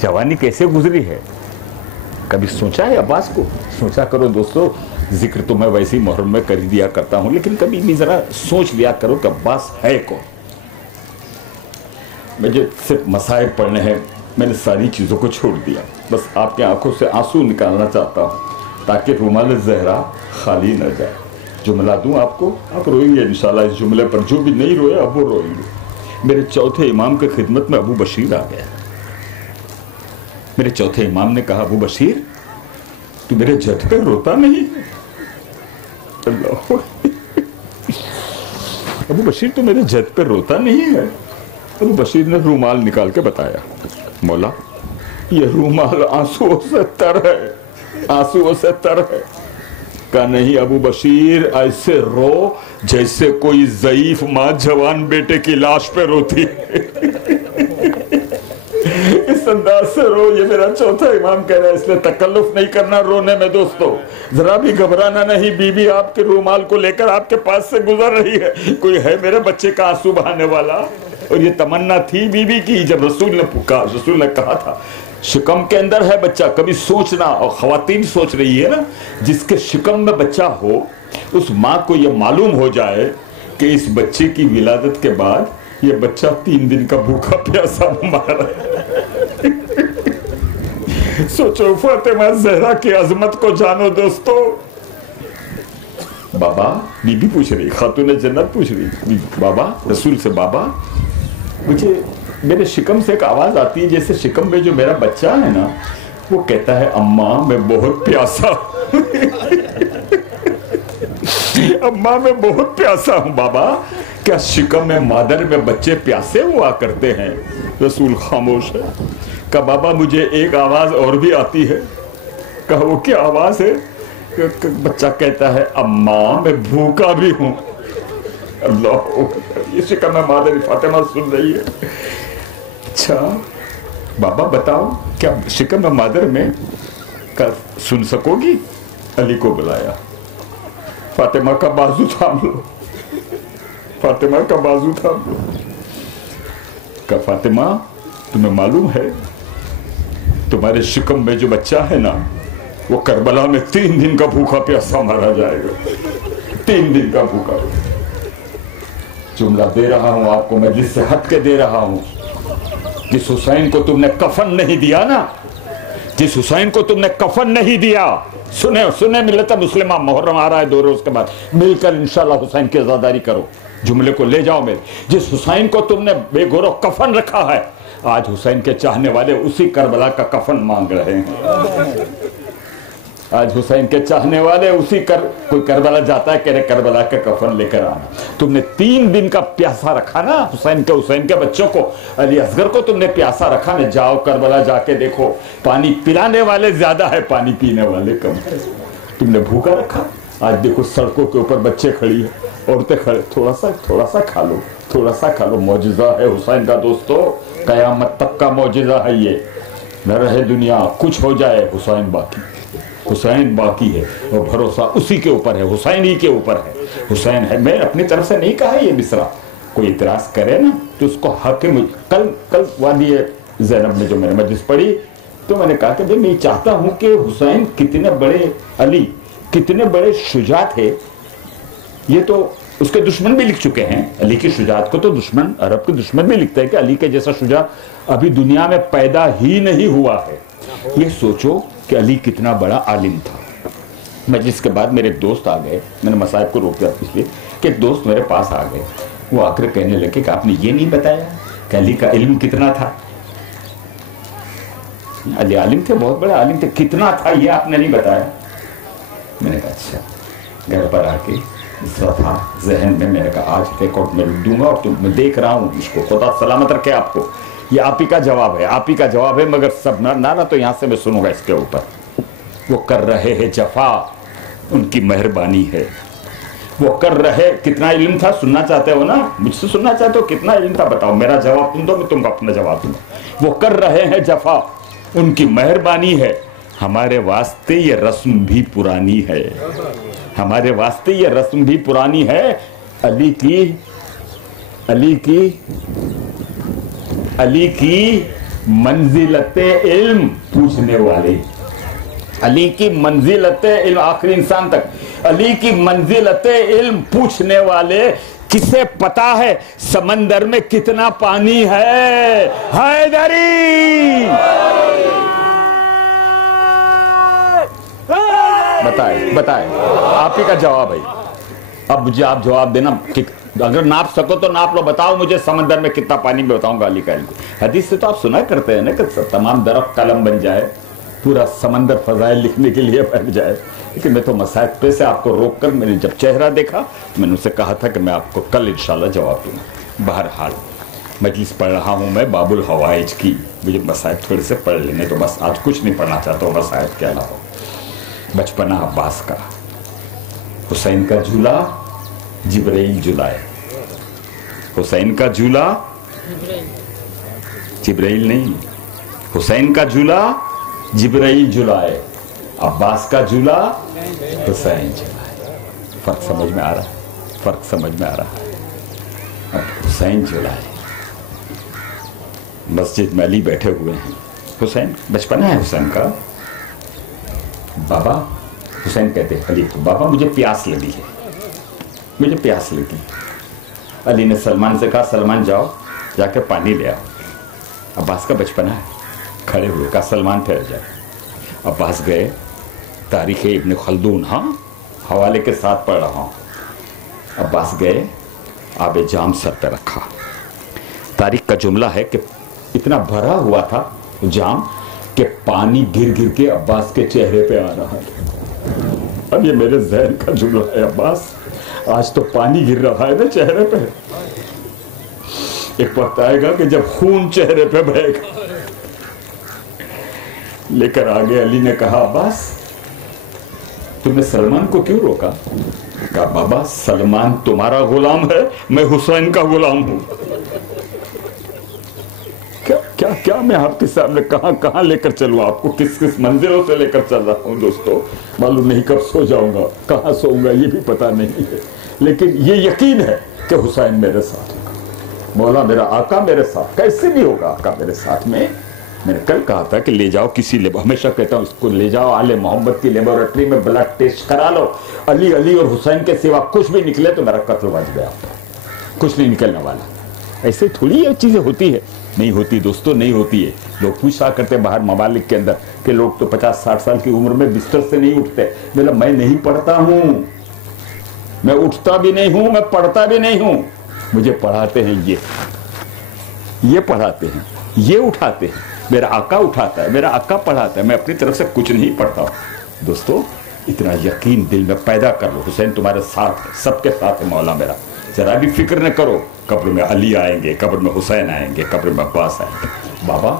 जवानी कैसे गुजरी है, कभी सोचा है अब्बास को? सोचा करो दोस्तों, जिक्र तो मैं वैसे ही मुहर्रम में कर दिया करता हूं, लेकिन कभी भी जरा सोच लिया करो कि अब्बास है कौन। मुझे सिर्फ मसाइब पढ़ने हैं, मैंने सारी चीज़ों को छोड़ दिया। बस आपके आंखों से आंसू निकालना चाहता हूँ ताकि रुमाल ज़हरा खाली न जाए। जुमला दूँ आपको, आप रोएंगे इंशाल्लाह इस जुमले पर। जो भी नहीं रोए अब वो रोएंगे। मेरे चौथे इमाम के खिदमत में अबू बशीर आ गया। मेरे चौथे इमाम ने कहा, अबू बशीर तू मेरे जद पे रोता नहीं है? अल्लाह, अबू बशीर तू मेरे जद पे रोता नहीं है? अबू बशीर ने रूमाल निकाल के बताया, मौला ये रूमाल आंसुओं से तर है, आंसुओं से तर है। कहा नहीं अबू बशीर, ऐसे रो जैसे कोई ज़ईफ माँ जवान बेटे की लाश पे रोती है। इस अंदाज से रो। ये मेरा चौथा इमाम कह रहा है, इसलिए तकल्लुफ नहीं करना रोने में दोस्तों, जरा भी घबराना नहीं। बीबी आपके रूमाल को लेकर आपके पास से गुजर रही है, कोई है मेरे बच्चे का आंसू बहाने वाला। और ये तमन्ना थी बीबी की जब रसूल ने कहा था शिकम के अंदर है बच्चा। कभी सोचना, और ख्वातीन सोच रही है ना, जिसके शिकम में बच्चा हो उस माँ को ये मालूम हो जाए कि इस बच्चे की विलादत के बाद ये बच्चा 3 दिन का भूखा प्यासा मारा। सोचो फातिमा ज़हरा की अजमत को जानो दोस्तों। बाबा, बीबी पूछ रही, खातून जन्नत पूछ रही, बाबा रसूल से, बाबा मुझे मेरे शिकम से एक आवाज आती है जैसे शिकम में जो मेरा बच्चा है ना वो कहता है अम्मा मैं बहुत प्यासा। अम्मा मैं बहुत प्यासा हूं। बाबा क्या शिकम में मादर में बच्चे प्यासे हुआ करते हैं? रसूल खामोश है। कहा बाबा मुझे एक आवाज और भी आती है। कहा वो क्या आवाज है? बच्चा कहता है अम्मा मैं भूखा भी हूं। अल्लाह, ये शिकम में मादर फातिमा सुन रही है। अच्छा बाबा बताओ क्या शिकम में मादर में का सुन सकोगी? अली को बुलाया, फातिमा का बाजू थाम लो, फातिमा का बाजू थाम लो। का फातिमा तुम्हें मालूम है तुम्हारे शिकम में जो बच्चा है ना वो करबला में 3 दिन का भूखा प्यासा मारा जाएगा। 3 दिन का भूखा। जुमला दे रहा हूं आपको मैं, जिससे हट के दे रहा हूं। जिस हुसैन को तुमने कफन नहीं दिया ना, जिस हुसैन को तुमने कफन नहीं दिया, सुने सुने मिलत मुस्लिमा, मुहर्रम आ रहा है 2 रोज के बाद, मिलकर इंशाल्लाह हुसैन की अज़ादारी करो। जुमले को ले जाओ मेरे। जिस हुसैन को तुमने बेगोरो कफन रखा है, आज हुसैन के चाहने वाले उसी करबला का कफन मांग रहे हैं। आज हुसैन के चाहने वाले उसी कोई करबला जाता है, कह रहे करबला का कफन लेकर आना। तुमने 3 दिन का प्यासा रखा ना हुसैन के बच्चों को, अली असगर को तुमने प्यासा रखा ना। जाओ करबला जाके देखो, पानी पिलाने वाले ज्यादा है, पानी पीने वाले कम है। तुमने भूखा रखा। आज देखो सड़कों के ऊपर बच्चे खड़ी है, औरतें खड़े, थोड़ा सा खा लो, थोड़ा सा खा लो। मौजिजा है हुसैन का दोस्तों, कयामत तक का मौजिजा है ये। न रहे दुनिया, कुछ हो जाए, हुसैन बाकी, हुसैन बाकी है। और भरोसा उसी के ऊपर है, हुसैन ही के ऊपर है। हुसैन है। मैं अपनी तरफ से नहीं कहा ये मिसरा, कोई इतराज करे ना तो उसको हक है। कल वादी ज़ैनब में जो मैंने मजलिस पढ़ी तो मैंने कहा कि भाई मैं चाहता हूं कि हुसैन कितने बड़े, अली कितने बड़े शुजा थे। ये तो उसके दुश्मन भी लिख चुके हैं। अली की शुजात को तो दुश्मन, अरब के दुश्मन भी लिखते हैं कि अली के जैसा शुजा अभी दुनिया में पैदा ही नहीं हुआ है। ये सोचो कि अली कितना बड़ा आलिम था। मजलिस के बाद मेरे दोस्त आ गए, मैंने मसाइब को रोक दिया इसलिए कि एक दोस्त मेरे पास आ गए। वो आकर कहने लगे कि आपने ये नहीं बताया कि अली का इल्म कितना था। अली आलिम थे, बहुत बड़े आलिम थे, कितना था ये आपने नहीं बताया। मैंने कहा अच्छा। घर पर आके इसरा था जहन में, मैंने कहा आज रिकॉर्ड में लिख दूंगा और मैं देख रहा हूँ इसको, खुदा सलामत रखे आपको। ये आप ही का जवाब है, आप ही का जवाब है, मगर सब ना तो यहाँ से मैं सुनूंगा इसके ऊपर। वो कर रहे हैं जफा, उनकी मेहरबानी है। वो कर रहे, कितना इल्म था सुनना चाहते हो ना, मुझसे सुनना चाहते हो कितना इल्म था बताओ, मेरा जवाब तुम दो, मैं तुमको अपना जवाब दूंगा। वो कर रहे हैं जफा, उनकी मेहरबानी है। हमारे वास्ते ये रस्म भी पुरानी है, हमारे वास्ते ये रस्म भी पुरानी है। अली की मंजिलते इल्म पूछने वाले, अली की मंजिलते इल्म, आखिरी इंसान तक अली की मंजिलते इल्म पूछने वाले किसे पता है समंदर में कितना पानी है? हैदरी बताए बताए, आप ही का जवाब है। अब मुझे आप जवाब देना कि अगर नाप सको तो नाप लो, बताओ मुझे समंदर में कितना पानी, मैं बताऊंगा अली का इल्म। हदीस से तो आप सुना करते हैं ना कि तमाम दरख्त कलम बन जाए, पूरा समंदर फजाइल लिखने के लिए बैठ जाए। लेकिन मैं तो मसाइल पे से आपको रोककर मैंने जब चेहरा देखा, मैंने उनसे कहा था कि मैं आपको कल इंशाल्लाह जवाब दूंगा। बहरहाल मजलिस पढ़ रहा हूँ मैं बाबुल हवाइज की, मुझे मसाइल थोड़े से पढ़ लेने तो बस, आज कुछ नहीं पढ़ना चाहता हूँ मसाइल के अलावा। बचपना अब्बास का, हुसैन का झूला जिब्राइल झुलाए। हुसैन का झूला जिब्राइल नहीं, हुसैन का झूला जिब्राइल झुलाए, अब्बास का झूला हुसैन झुलाए। फर्क समझ में आ रहा है? फर्क समझ में आ रहा है? अब हुसैन झुलाए, मस्जिद में अली बैठे हुए हैं, हुसैन बचपना है हुसैन का। बाबा, हुसैन कहते हैं अली को, बाबा मुझे प्यास लगी है, मुझे प्यास लगी। अली ने सलमान से कहा, सलमान जाओ जाकर पानी ले आओ। अब्बास का बचपना है, खड़े हुए कहा सलमान ठहर जाए। अब्बास गए, तारीख इब्न खल्दून हाँ हवाले के साथ पढ़ रहा हूँ। अब्बास गए, आबे जाम सर पे रखा। तारीख का जुमला है कि इतना भरा हुआ था जाम कि पानी गिर गिर के अब्बास के चेहरे पे आ रहा है। अब ये मेरे जहन का जुमला है, अब्बास आज तो पानी गिर रहा है ना चेहरे पे। एक वक्त आएगा कि जब खून चेहरे पे बहेगा। लेकर आगे अली ने कहा, अब्बास तुमने सलमान को क्यों रोका? कहा बाबा सलमान तुम्हारा गुलाम है, मैं हुसैन का गुलाम हूं। क्या क्या क्या मैं आपके सामने कहां कहां लेकर चलूं आपको, किस किस मंजिलों से लेकर चल रहा हूं दोस्तों। मालूम नहीं कब सो जाऊंगा, कहां सोऊंगा ये भी पता नहीं है, लेकिन ये यकीन है कि हुसैन मेरे साथ होगा, मौला मेरा आका मेरे साथ, कैसे भी होगा आका मेरे साथ में। मैंने कल कहा था कि ले जाओ किसी हमेशा कहता हूं इसको ले जाओ आले मोहम्मद की लेबोरेटरी में ब्लड टेस्ट करा लो, अली अली और हुसैन के सिवा कुछ भी निकले तो मेरा कत्ल बच गया, कुछ नहीं निकलने वाला। ऐसे थोड़ी ये चीजें होती है, नहीं होती दोस्तों, नहीं होती है। लोग पूछा करते बाहर ममालिक के अंदर कि लोग तो 50-60 साल की उम्र में बिस्तर से नहीं उठते। बोला मैं नहीं पढ़ता हूं, मैं उठता भी नहीं हूं, मैं पढ़ता भी नहीं हूं, मुझे पढ़ाते हैं ये पढ़ाते हैं, ये उठाते हैं, मेरा आका उठाता है, मेरा आका पढ़ाता है, मैं अपनी तरफ से कुछ नहीं पढ़ता हूं। दोस्तों इतना यकीन दिल में पैदा कर लो, हुसैन तुम्हारे साथ है, सबके साथ है मौला मेरा, जरा भी फिक्र न करो। कब्र में अली आएंगे, कब्र में हुसैन आएंगे, कब्र में अब्बास आएंगे। बाबा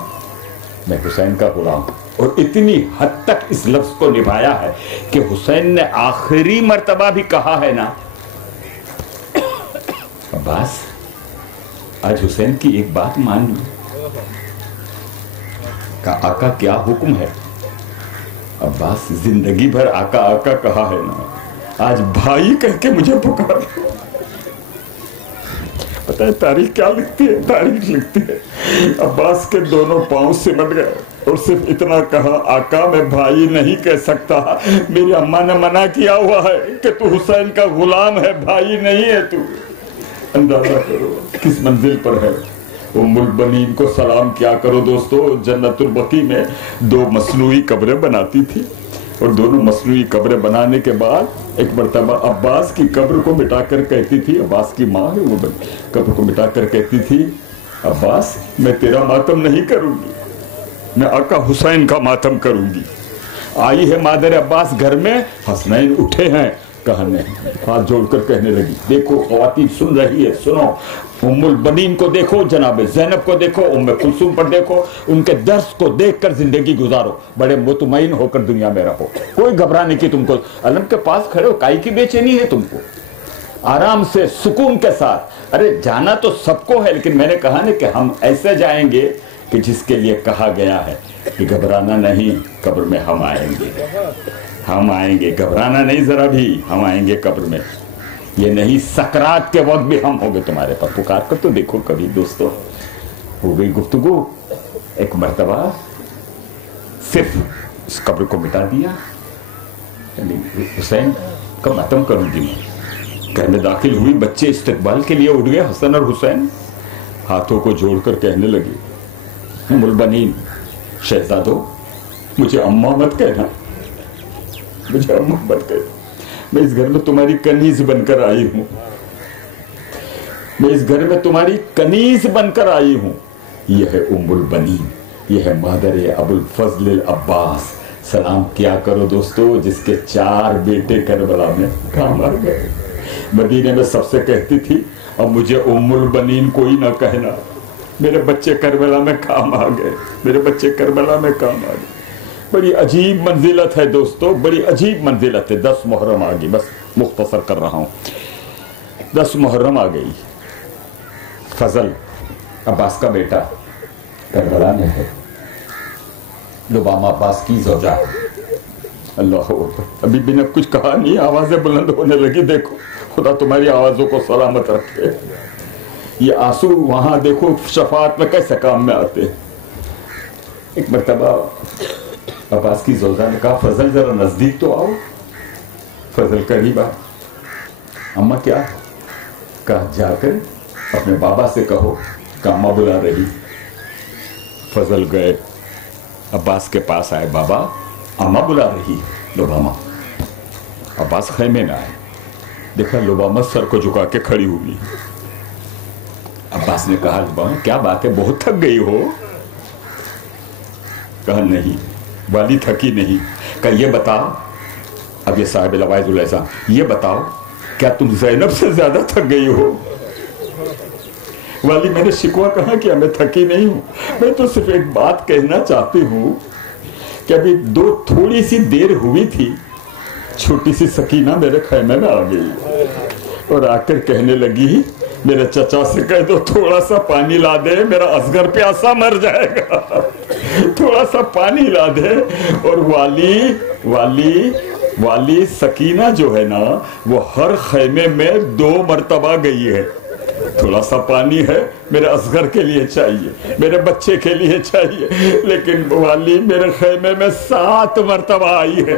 मैं हुसैन का गुलाम, और इतनी हद तक इस लफ्ज को निभाया है कि हुसैन ने आखिरी मर्तबा भी कहा है ना, अब्बास आज हुसैन की एक बात मान लो। का आका क्या हुक्म है? अब्बास जिंदगी भर आका आका कहा है ना, आज भाई कह के मुझे पुकार। पता है तारीख क्या लिखती है? तारीख लिखती है अब्बास के दोनों पांव सिमट गए और सिर्फ इतना कहा, आका मैं भाई नहीं कह सकता, मेरी अम्मा ने मना किया हुआ है कि तू हुसैन का गुलाम है, भाई नहीं है तू। अंदाजा करो किस मंजिल पर है। उम्मुल बनीन को सलाम क्या करो दोस्तों, जन्नतुल बकी में 2 मसनूई कब्रें बनाती थी, और दोनों मसनूई कब्रें बनाने के बाद एक मर्तबा अब्बास की कब्र को मिटाकर कहती थी, अब्बास की माँ है वो कब्र को मिटाकर कहती थी, अब्बास मैं तेरा मातम नहीं करूंगी, मैं आका हुसैन का मातम करूंगी। आई है मादर अब्बास घर में, हसनैन उठे हैं, कहने हाथ जोड़कर कहने लगी, देखो ख्वातीन सुन रही है, सुनो, उम्मुल बनीन को देखो, जनाब ज़ैनब को देखो, उम्मे कुलसूम पर देखो, उनके दर्स को देखकर जिंदगी गुजारो, बड़े मुतमईन होकर दुनिया में रहो, कोई घबराने की तुमको, अलम के पास खड़े हो काई की बेचैनी है तुमको, आराम से सुकून के साथ। अरे जाना तो सबको है, लेकिन मैंने कहा ना कि हम ऐसे जाएंगे कि जिसके लिए कहा गया है कि घबराना नहीं, कब्र में हम आएंगे, हम आएंगे, घबराना नहीं जरा भी, हम आएंगे कब्र में। ये नहीं सकरात के वक्त भी हम होंगे तुम्हारे पर, पुकार कर तो देखो कभी दोस्तों। हो गई गुफ्तगू। एक मर्तबा सिर्फ इस कब्र को मिटा दिया। हुसैन का मातम करूंगी मैं। घर में दाखिल हुई, बच्चे इस्तकबाल के लिए उठ गए। हसन और हुसैन हाथों को जोड़कर कहने लगे, उम्मुल बनीन, शहजादो, मुझे अम्मा मत कहना, मुझे अम्मा मत कहना। मैं इस घर में तुम्हारी कनीज बनकर आई हूं, मैं इस घर में तुम्हारी कनीज बनकर आई हूं। यह है उम्मुल बनीन, यह है मादर अबुल फजल अब्बास। सलाम किया करो दोस्तों, जिसके 4 बेटे करबला में काम आ गए। मदीने में सबसे कहती थी, अब मुझे उम्मुल बनीन कोई ना कहना, मेरे बच्चे करबला में काम आ गए, मेरे बच्चे करबला में काम आ गए। बड़ी अजीब मंजिलत है दोस्तों, बड़ी अजीब मंजिलत है। 10 मुहर्रम आ गई, बस मुख्तसर कर रहा हूं। 10 मुहर्रम आ गई। फजल अब्बास का बेटा करबला में है, लुबामा अब्बास की ज़ौजा। अल्लाह अभी बिना कुछ कहा नहीं, आवाजें बुलंद होने लगी। देखो, खुदा तुम्हारी आवाजों को सलामत रखे। ये आंसू वहां देखो शफाअत में कैसे काम में आते हैं। एक मर्तबा अब्बास की ज़ौजा ने कहा, फजल जरा नजदीक तो आओ। फजल करीब आए। अम्मा क्या? कहा, जाकर अपने बाबा से कहो कि अम्मा बुला रही। फजल गए, अब्बास के पास आए, बाबा अम्मा बुला रही। लुबामा। अब्बास खैमे में आए, देखा लुबामा सर को झुका के खड़ी हुई। अब्बास ने कहा, लुबामा क्या बात है, बहुत थक गई हो? कहा, नहीं वाली थकी नहीं। कहा, ये बताओ, अब ये साहिब लवाइजुल ऐसा, ये बताओ क्या तुम ज़ैनब से ज्यादा थक गई हो? वाली, मैंने शिकवा कहा कि मैं थकी नहीं हूं, मैं तो सिर्फ एक बात कहना चाहती हूं कि अभी थोड़ी सी देर हुई थी, छोटी सी सकीना मेरे खैमे में आ गई और आकर कहने लगी, मेरे चचा से कह दो थोड़ा सा पानी ला दे, मेरा असगर प्यासा मर जाएगा, थोड़ा सा पानी ला दे। और वाली सकीना जो है ना, वो हर खैमे में 2 मरतबा गई है। थोड़ा सा पानी है, मेरे असगर के लिए चाहिए, मेरे बच्चे के लिए चाहिए, लेकिन वाली मेरे खैमे में 7 मरतबा आई है,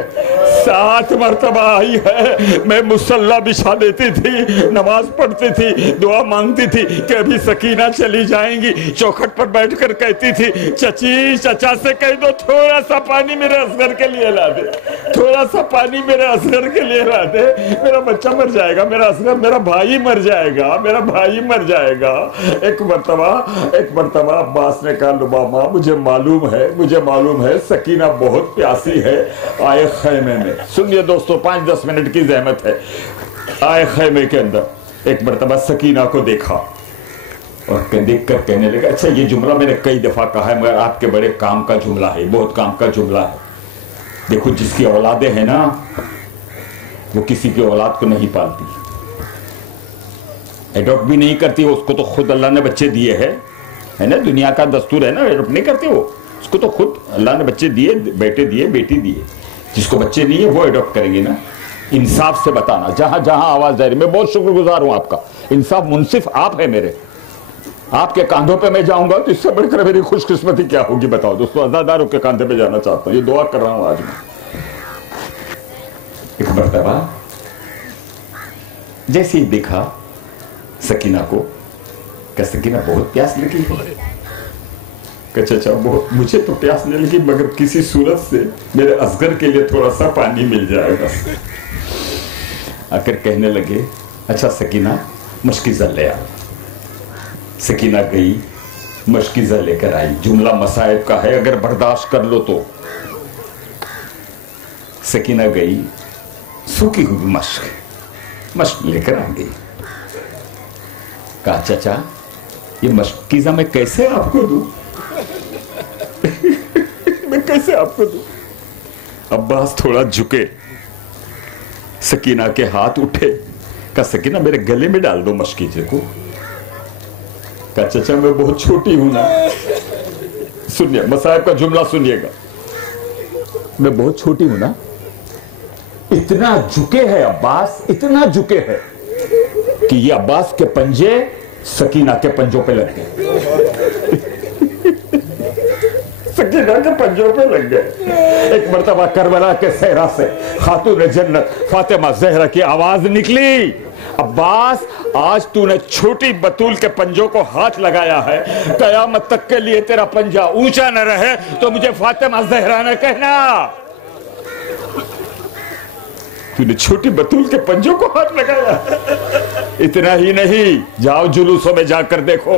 7 मरतबा आई है। मैं मुसल्ला बिछा देती थी, नमाज पढ़ती थी, दुआ मांगती थी कि अभी सकीना चली जाएंगी। चौखट पर बैठकर कहती थी, चची चचा से कह दो थोड़ा सा पानी मेरे असगर के लिए ला दे, थोड़ा सा पानी मेरे असगर के लिए ला दे, मेरा बच्चा मर जाएगा, मेरा असगर, मेरा भाई मर जाएगा, मेरा भाई मर जाएगा। एक मरतबा अब्बास ने कहा, लुबामा मुझे मालूम है सकीना बहुत प्यासी है। आए खैमे में, सुनिए दोस्तों, 5-10 मिनट की जहमत है। आए खैमे के अंदर, एक मरतबा सकीना को देखा और देख कर कहने लगा, अच्छा ये जुमला मैंने कई दफा कहा है, मगर आपके बड़े काम का जुमला है, बहुत काम का जुमला है। देखो, जिसकी औलादे हैं ना, वो किसी की औलाद को नहीं पालती, एडॉप्ट भी नहीं करती वो, उसको तो खुद अल्लाह ने बच्चे दिए हैं, है ना, दुनिया का दस्तूर है ना, एडॉप्ट नहीं करते वो, उसको तो खुद अल्लाह ने बच्चे दिए, बेटे दिए, बेटी दिए। जिसको बच्चे नहीं है वो एडॉप्ट करेंगे ना। इंसाफ से बताना, जहां जहां आवाज जा रही, मैं बहुत शुक्रगुजार हूं आपका, इंसाफ मुंसिफ आप है मेरे, आपके कांधों पे मैं जाऊंगा तो इससे बढ़कर मेरी खुशकिस्मती क्या होगी बताओ दोस्तों। अज़ादारों के कांधे पे जाना चाहता हूं, ये दुआ कर रहा हूं आज मैं। एक मरतबा जैसे ही देखा सकीना को, क्या सकीना बहुत प्यास लगी है? चाचा बहुत, मुझे तो प्यास नहीं लगी, मगर किसी सूरत से मेरे असगर के लिए थोड़ा सा पानी मिल जाएगा। आकर कहने लगे, अच्छा सकीना मशकीज़ा ले आ। सकीना गई, मशकीज़ा लेकर आई। जुमला मसाइब का है, अगर बर्दाश्त कर लो तो। सकीना गई, सूखी हुई मश्क लेकर आ गई। कहा, चाचा ये मशकीज़ा मैं कैसे आपको दूं? मैं कैसे आपको दूं? अब्बास थोड़ा झुके, सकीना के हाथ उठे। कहा, सकीना मेरे गले में डाल दो मशकीज़े को। कहा, चाचा मैं बहुत छोटी हूं ना। सुनिए, मसाइब का जुमला सुनिएगा, मैं बहुत छोटी हूं ना। इतना झुके है अब्बास, इतना झुके है कि ये अब्बास के पंजे सकीना के पंजों पे लग गए। सकीना के पंजों पे लग गए। एक मर्तबा करबला के सहरा से खातून जन्नत फातिमा ज़हरा की आवाज निकली, अब्बास आज तूने छोटी बतूल के पंजों को हाथ लगाया है, कयामत तक के लिए तेरा पंजा ऊंचा न रहे तो मुझे फातिमा ज़हरा न कहना। तूने छोटी बतूल के पंजों को हाथ लगाया। इतना ही नहीं, जाओ जुलूसों में जाकर देखो,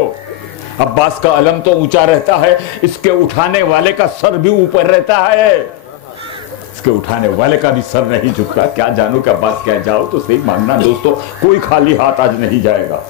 अब्बास का अलम तो ऊंचा रहता है, इसके उठाने वाले का सर भी ऊपर रहता है, इसके उठाने वाले का भी सर नहीं झुकता। क्या जानू कि अब्बास क्या, जाओ तो सही मांगना दोस्तों, कोई खाली हाथ आज नहीं जाएगा,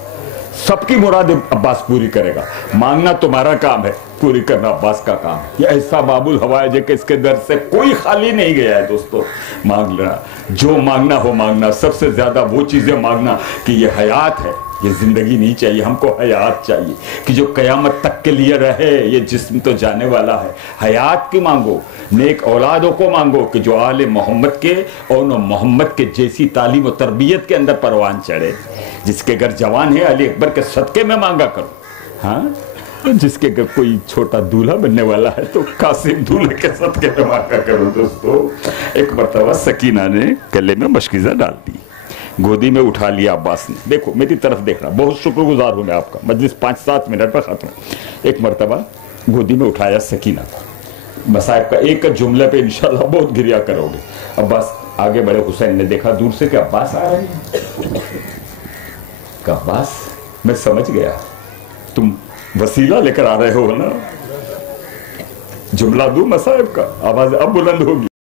सबकी मुराद अब्बास पूरी करेगा। मांगना तुम्हारा काम है, पूरी करना अब्बास का काम है। ये ऐसा बाबुल हवाएज है कि इसके दर से कोई खाली नहीं गया है दोस्तों। मांग लेना, जो मांगना हो मांगना, सबसे ज्यादा वो चीजें मांगना कि ये हयात है, ये जिंदगी नहीं चाहिए, हमको हयात चाहिए कि जो कयामत तक के लिए रहे। ये जिस्म तो जाने वाला है, हयात की मांगो, नेक औलादों को मांगो कि जो आले मोहम्मद के और मोहम्मद के जैसी तालीम और तरबियत के अंदर परवान चढ़े। जिसके घर जवान है अली अकबर के सदके में मांगा करो, हाँ, जिसके घर कोई छोटा दूल्हा बनने वाला है तो कासिम दूल्हे के सदके में मांगा करो। दोस्तों एक मर्तबा सकीना ने गले में मशकीज़ा डाल दी, गोदी में उठा लिया अब्बास ने। देखो मेरी तरफ देखना, बहुत शुक्रगुजार हूं मैं आपका, मजलिस 5-7 मिनट पर खत्म। एक मर्तबा गोदी में उठाया सकीना को, मसाइब का एक जुमले पे इंशाल्लाह बहुत गिरिया करोगे। अब्बास आगे बढ़े, हुसैन ने देखा दूर से कि अब्बास आ रहे हैं। अब्बास मैं समझ गया तुम वसीला लेकर आ रहे हो ना, जुमला दूं मसाइब का, आवाज अब बुलंद होगी।